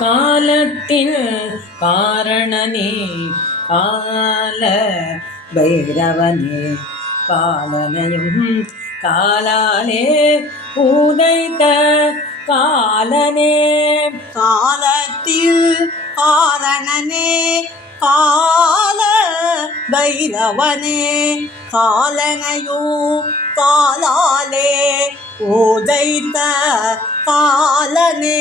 காலத்தின் காரணனே கால பைரவனே காலனையும் காலாலே உதைத்த காலனே காலத்தில் காரணனே கால பைரவனே காலனையும் காலாலே உதைத்த காலனே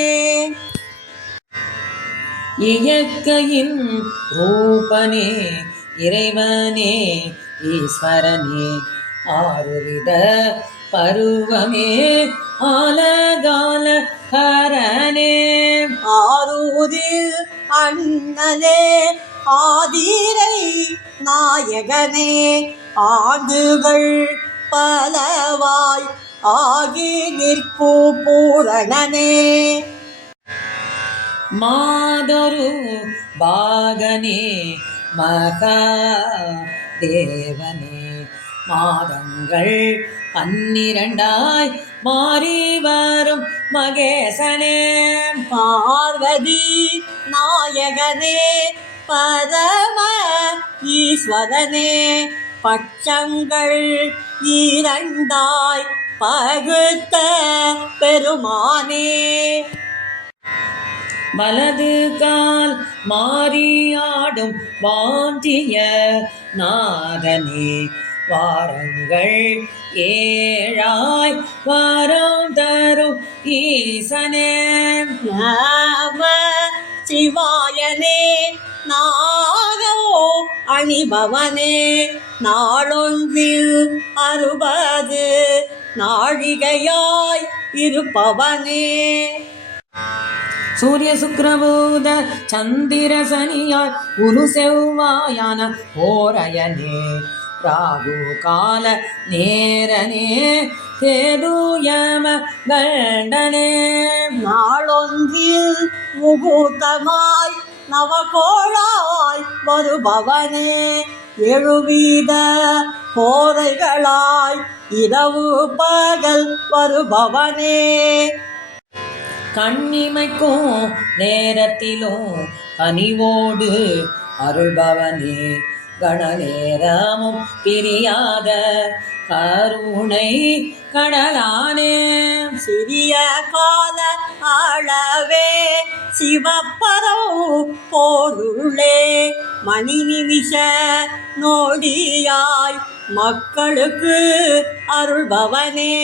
இயற்கையின் ரூபனே இறைவனே ஈஸ்வரனே ஆறுவித பருவமே ஆலகால ஹரனே ஆரூரில் அண்ணலே ஆதிரை நாயகனே ஆண்டுகள் பலவாய் ஆகி நிற்கும் பூரணனே மாதொரு பாகனே மகா தேவனே மாதங்கள் 12 மாறி வரும் மகேசனே பார்வதி நாயகனே பரம ஈஸ்வரனே பட்சங்கள் 2 பகுத்த பெருமானே வலது கால் மாறியாடும் வாஞ்சிய நாதனே வாரங்கள் 7 வாரம் தரும் ஈசனே நம சிவாயனே நாகோ அணிபவனே நாளொன்றில் 60 நாழிகையாய் இருப்பவனே சூரிய சுக்கிரபூத சந்திர சனியாய் குரு செவ்வாயான ஓரையனே ராகு கால நேரனே கேதுயம கண்டனே நாளொன்றில் முகூர்த்தமாய் நவகோளாய் வருபவனே 7 வீத கோரைகளாய் இரவு பகல் வருபவனே கண்ணிமைக்கும் நேரத்திலும் கனிவோடு அருள்பவனே கணநேரமும் பிரியாத கருணை கடலானே சிறிய கால அளவே சிவப்பரம் போருளே மணி நிமிஷ நோடியாய் மக்களுக்கு அருள்பவனே